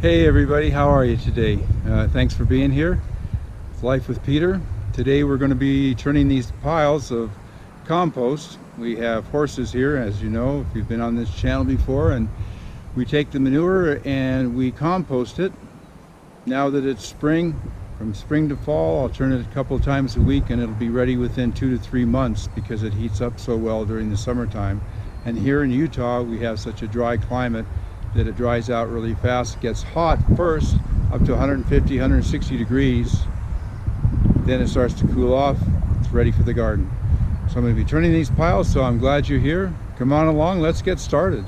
Hey everybody, how are you today? Thanks for being here. It's Life with Peter. Today we're going to be turning these piles of compost. We have horses here, as you know, if you've been on this channel before, and we take the manure and we compost it. Now that it's spring, from spring to fall, I'll turn it a couple of times a week and it'll be ready within 2 to 3 months because it heats up so well during the summertime. And here in Utah we have such a dry climate that it dries out really fast. It gets hot first, up to 150, 160 degrees. Then it starts to cool off. It's ready for the garden. So I'm going to be turning these piles, so I'm glad you're here. Come on along, let's get started.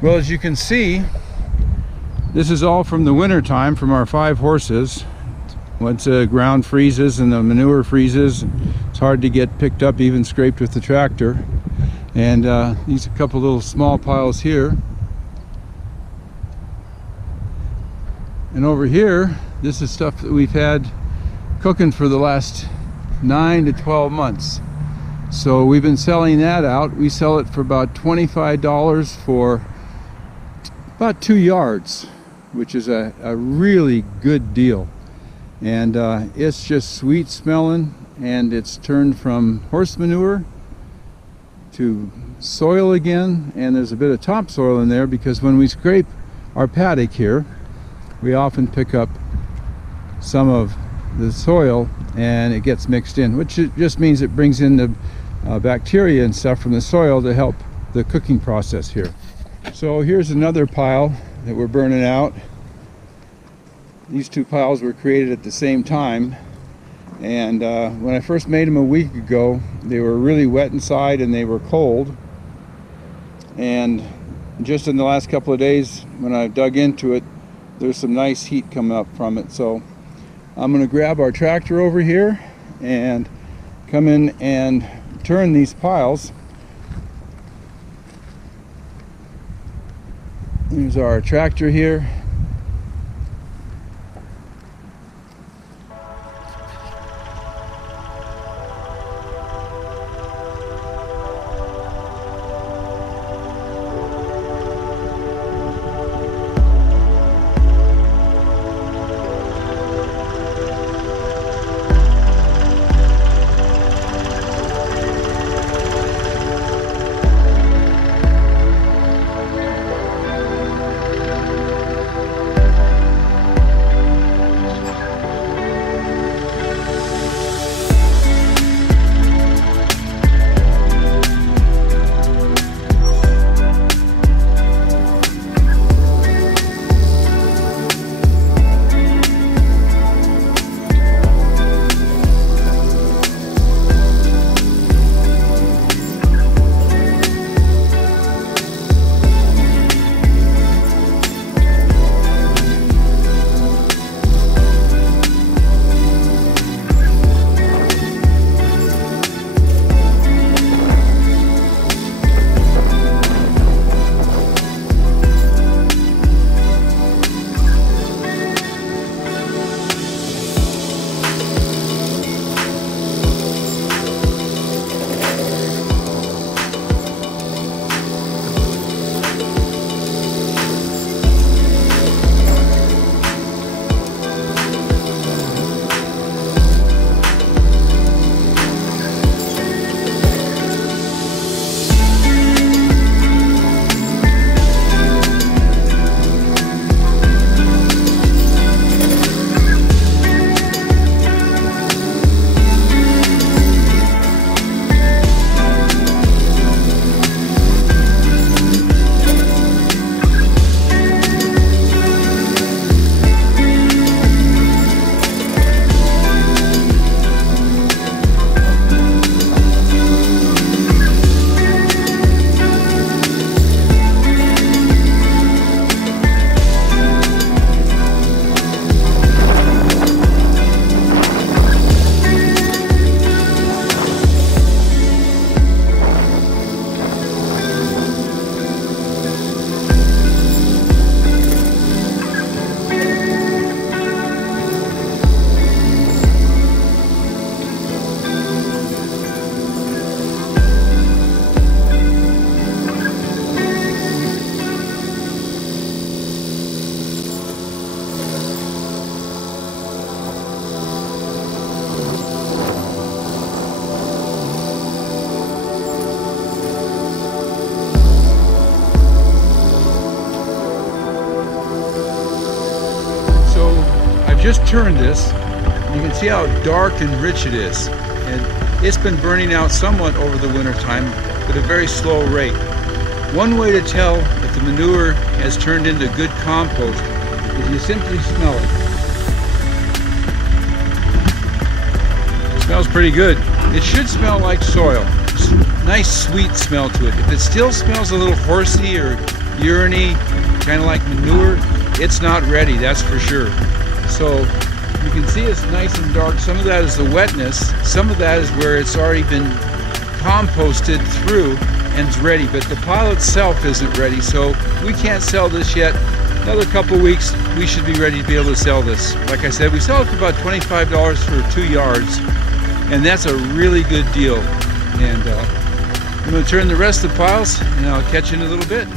Well, as you can see, this is all from the winter time from our 5 horses. Once the ground freezes and the manure freezes, it's hard to get picked up, even scraped with the tractor. And these are a couple little small piles here. And over here, this is stuff that we've had cooking for the last 9 to 12 months. So we've been selling that out. We sell it for about $25 for about 2 yards, which is a really good deal. And it's just sweet smelling, and it's turned from horse manure to soil again, and there's a bit of topsoil in there because when we scrape our paddock here, we often pick up some of the soil and it gets mixed in, which just means it brings in the bacteria and stuff from the soil to help the cooking process here. So here's another pile that we're burning out. These 2 piles were created at the same time, and when I first made them a week ago, they were really wet inside and they were cold. And just in the last couple of days, when I dug into it, there's some nice heat coming up from it. So I'm going to grab our tractor over here and come in and turn these piles. There's our tractor here. just turned this. You can see how dark and rich it is. And it's been burning out somewhat over the winter time at a very slow rate. One way to tell if the manure has turned into good compost is you simply smell it. It smells pretty good. It should smell like soil. Nice sweet smell to it. If it still smells a little horsey or urine-y, kind of like manure, it's not ready, that's for sure. So you can see it's nice and dark. Some of that is the wetness. Some of that is where it's already been composted through and is ready. But the pile itself isn't ready, so we can't sell this yet. Another couple weeks, we should be ready to be able to sell this. Like I said, we sell it for about $25 for 2 yards, and that's a really good deal. And I'm going to turn the rest of the piles, and I'll catch you in a little bit.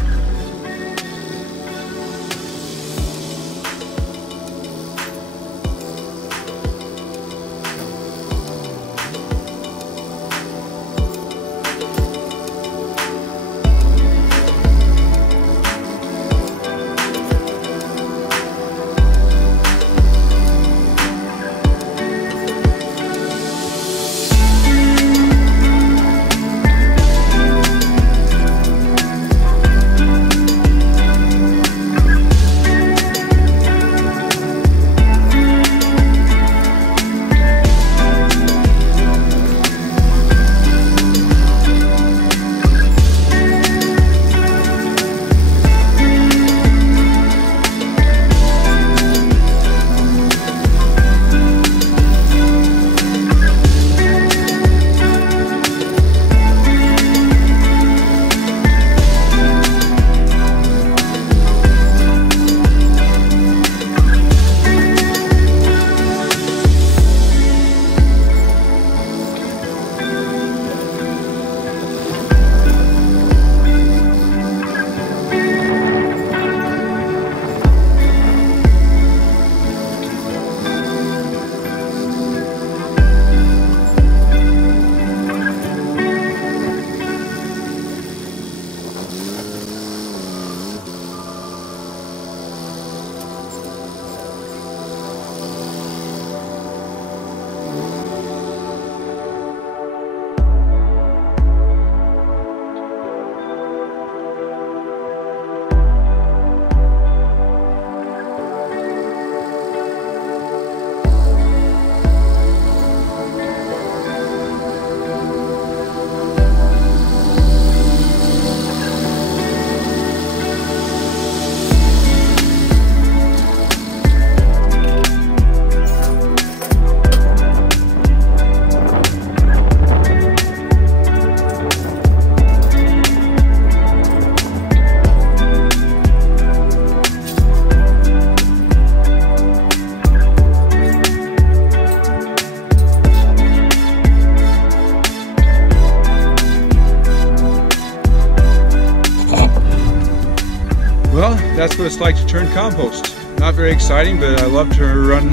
Well, that's what it's like to turn compost. Not very exciting, but I love to run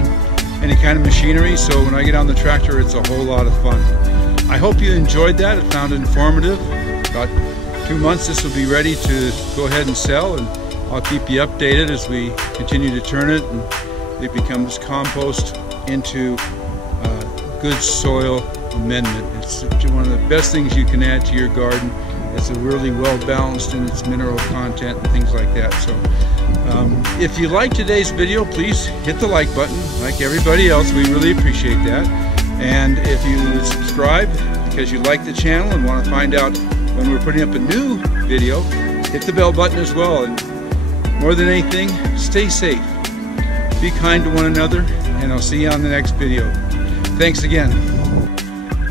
any kind of machinery, so when I get on the tractor, it's a whole lot of fun. I hope you enjoyed that. I found it informative. About 2 months this will be ready to go ahead and sell, and I'll keep you updated as we continue to turn it and it becomes compost into good soil amendment. It's one of the best things you can add to your garden. It's really well balanced in its mineral content and things like that. So if you like today's video, please hit the like button. Like everybody else, we really appreciate that. And if you subscribe because you like the channel and want to find out when we're putting up a new video, hit the bell button as well. And more than anything, stay safe, be kind to one another, and I'll see you on the next video. Thanks again.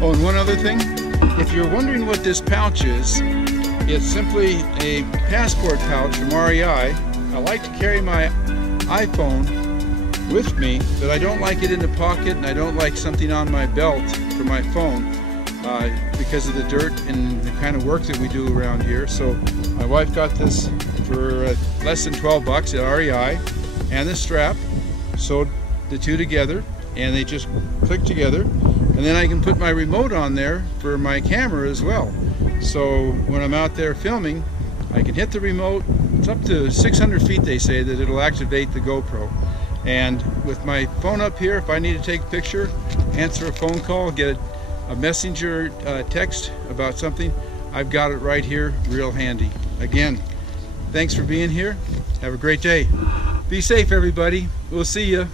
Oh, and one other thing, if you're wondering what this pouch is, it's simply a passport pouch from REI. I like to carry my iPhone with me, but I don't like it in the pocket, and I don't like something on my belt for my phone because of the dirt and the kind of work that we do around here. So my wife got this for less than 12 bucks at REI, and the strap, sewed the two together, and they just click together. And then I can put my remote on there for my camera as well. So when I'm out there filming, I can hit the remote. It's up to 600 feet, they say, that it'll activate the GoPro. And with my phone up here, if I need to take a picture, answer a phone call, get a messenger text about something, I've got it right here, real handy. Again, thanks for being here. Have a great day. Be safe, everybody. We'll see you.